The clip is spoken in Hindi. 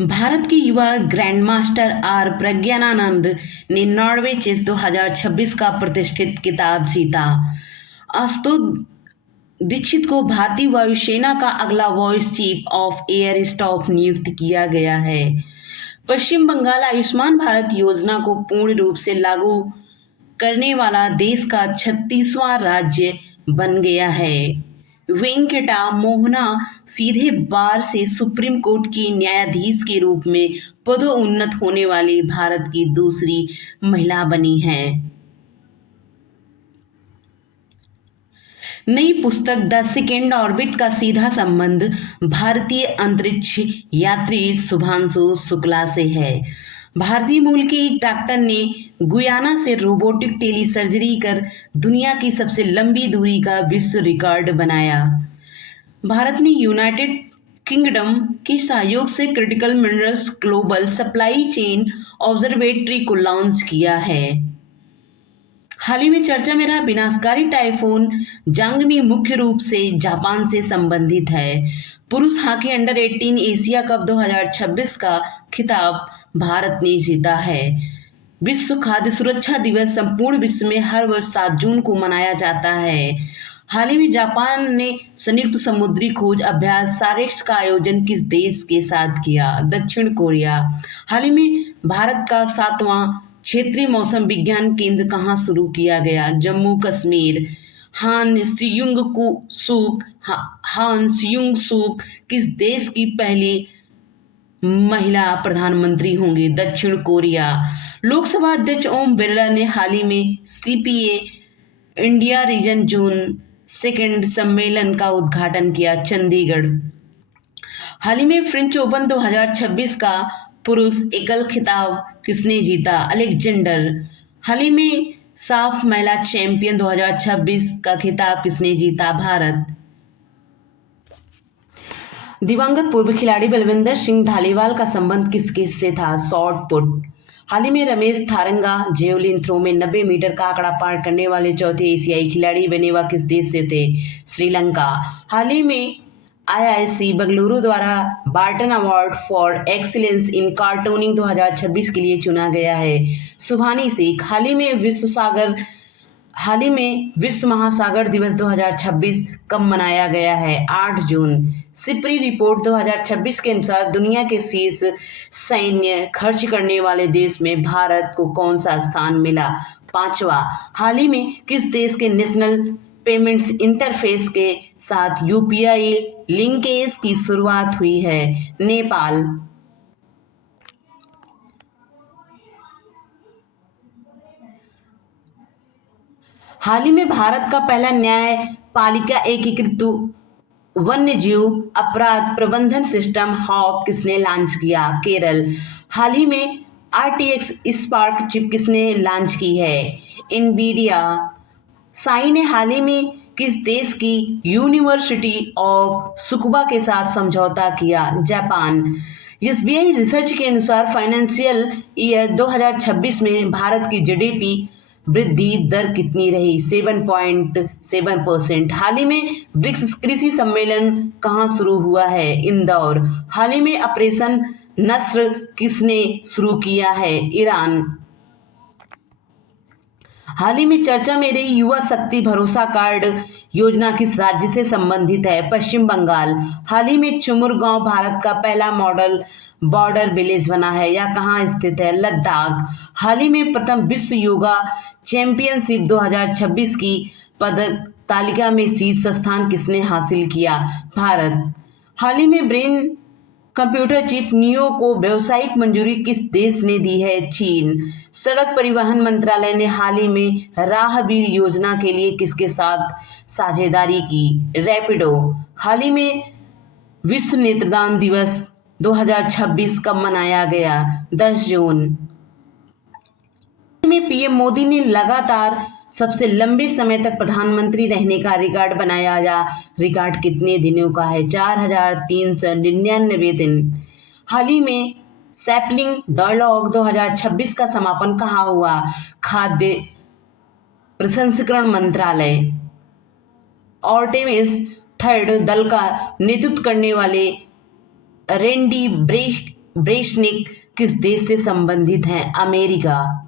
भारत के युवा ग्रैंडमास्टर आर प्रज्ञानानंद ने नॉर्वे चेस 2026 का प्रतिष्ठित खिताब जीता। आशुतोष दीक्षित को भारतीय वायुसेना का अगला vice chief of air staff नियुक्त किया गया है। पश्चिम बंगाल आयुष्मान भारत योजना को पूर्ण रूप से लागू करने वाला देश का 36वां राज्य बन गया है। वेंकटा मोहना सीधे बार से सुप्रीम कोर्ट की न्यायाधीश के रूप में पदोन्नत होने वाली भारत की दूसरी महिला बनी हैं। नई पुस्तक द सेकेंड ऑर्बिट का सीधा संबंध भारतीय अंतरिक्ष यात्री शुभांशु शुक्ला से है। भारतीय मूल के एक डॉक्टर ने गुयाना से रोबोटिक टेली सर्जरी कर दुनिया की सबसे लंबी दूरी का विश्व रिकॉर्ड बनाया। भारत ने यूनाइटेड किंगडम के सहयोग से critical minerals global supply chain observatory को लॉन्च किया है। हाल ही में चर्चा में रहा विनाशकारी टाइफून जांगमी मुख्य रूप से जापान से संबंधित है। पुरुष हॉकी अंडर 18 एशिया कप 2026 का खिताब भारत ने जीता है। विश्व खाद्य सुरक्षा दिवस संपूर्ण विश्व में हर वर्ष 7 जून को मनाया जाता है। हाल ही में जापान ने संयुक्त समुद्री खोज अभ्यास सारेक्स का आयोजन किस देश के साथ किया? दक्षिण कोरिया। हाल ही में भारत का 7वां क्षेत्रीय मौसम विज्ञान केंद्र कहाँ शुरू किया गया? जम्मू कश्मीर। हान स्यूंग सूक किस देश की पहली महिला प्रधानमंत्री होंगी? दक्षिण कोरिया। लोकसभा अध्यक्ष ओम बिरला ने हाल ही में सीपीए इंडिया रीजन जून 2 सम्मेलन का उद्घाटन किया, चंडीगढ़। हाल ही में फ्रेंच ओपन 2026 का पुरुष एकल खिताब किसने जीता? अलेक्जेंडर। हाल ही में साफ महिला चैंपियन 2026 का खिताब किसने जीता? भारत। दिवंगत पूर्व खिलाड़ी बलविंदर सिंह ढालीवाल का संबंध किस किस से था? Shot put. हाल ही में रमेश थारंगा जेवलिन थ्रो में 90 मीटर का आंकड़ा पार करने वाले चौथे एशियाई खिलाड़ी बने। वह किस देश से थे? श्रीलंका। हाल ही में आईआईसी बेंगलुरु द्वारा Barton award for excellence in cartooning 2026 के लिए चुना गया है। सुभानी शेख। हाल ही में विश्व महासागर दिवस 2026 कब मनाया गया है? 8 जून। सिप्री रिपोर्ट 2026 के अनुसार दुनिया के शीर्ष सैन्य खर्च करने वाले देश में भारत को कौन सा स्थान मिला? 5वां। हाल ही में किस देश के नेशनल पेमेंट्स इंटरफेस के साथ यूपीआई लिंकेज की शुरुआत हुई है? नेपाल। हाल ही में भारत का पहला न्यायपालिका एकीकृत वन्यजीव अपराध प्रबंधन सिस्टम हॉक किसने लॉन्च किया? केरल। हाल ही में आरटीएक्स स्पार्क चिप किसने लॉन्च की है? एनवीडिया। साई ने हाल ही में किस देश की यूनिवर्सिटी ऑफ सुकुबा के साथ समझौता किया? जापान। एसबीआई रिसर्च के अनुसार फाइनेंशियल ईयर 2026 में भारत की जीडीपी वृद्धि दर कितनी रही? 7.7%। हाल ही में ब्रिक्स कृषि सम्मेलन कहाँ शुरू हुआ है? इंदौर। हाल ही में ऑपरेशन नस्र किसने शुरू किया है? ईरान। हाल ही में चर्चा में रही युवा शक्ति भरोसा कार्ड योजना किस राज्य से संबंधित है? पश्चिम बंगाल। हाल ही में चुमुर गांव भारत का पहला मॉडल बॉर्डर विलेज बना है। यह कहाँ स्थित है? लद्दाख। हाल ही में प्रथम विश्व योगा चैंपियनशिप 2026 की पदक तालिका में शीर्ष स्थान किसने हासिल किया? भारत। हाल ही में ब्रेन कंप्यूटर चिप नियो को व्यावसायिक मंजूरी किस देश ने दी है? चीन। सड़क परिवहन मंत्रालय ने हाल ही में राहगीर योजना के लिए किसके साथ साझेदारी की? रैपिडो। हाल ही में विश्व नेत्रदान दिवस 2026 कब मनाया गया? 10 जून। में पीएम मोदी ने लगातार सबसे लंबे समय तक प्रधानमंत्री रहने का रिकॉर्ड बनाया। या रिकॉर्ड कितने दिनों का है? 4399 दिन। हाल ही में सैपलिंग डायलॉग 2026 का समापन कहाँ हुआ? खाद्य प्रसंस्करण मंत्रालय। आर्टेमिस 3 दल का नेतृत्व करने वाले रेंडी ब्रेशनिक किस देश से संबंधित हैं? अमेरिका।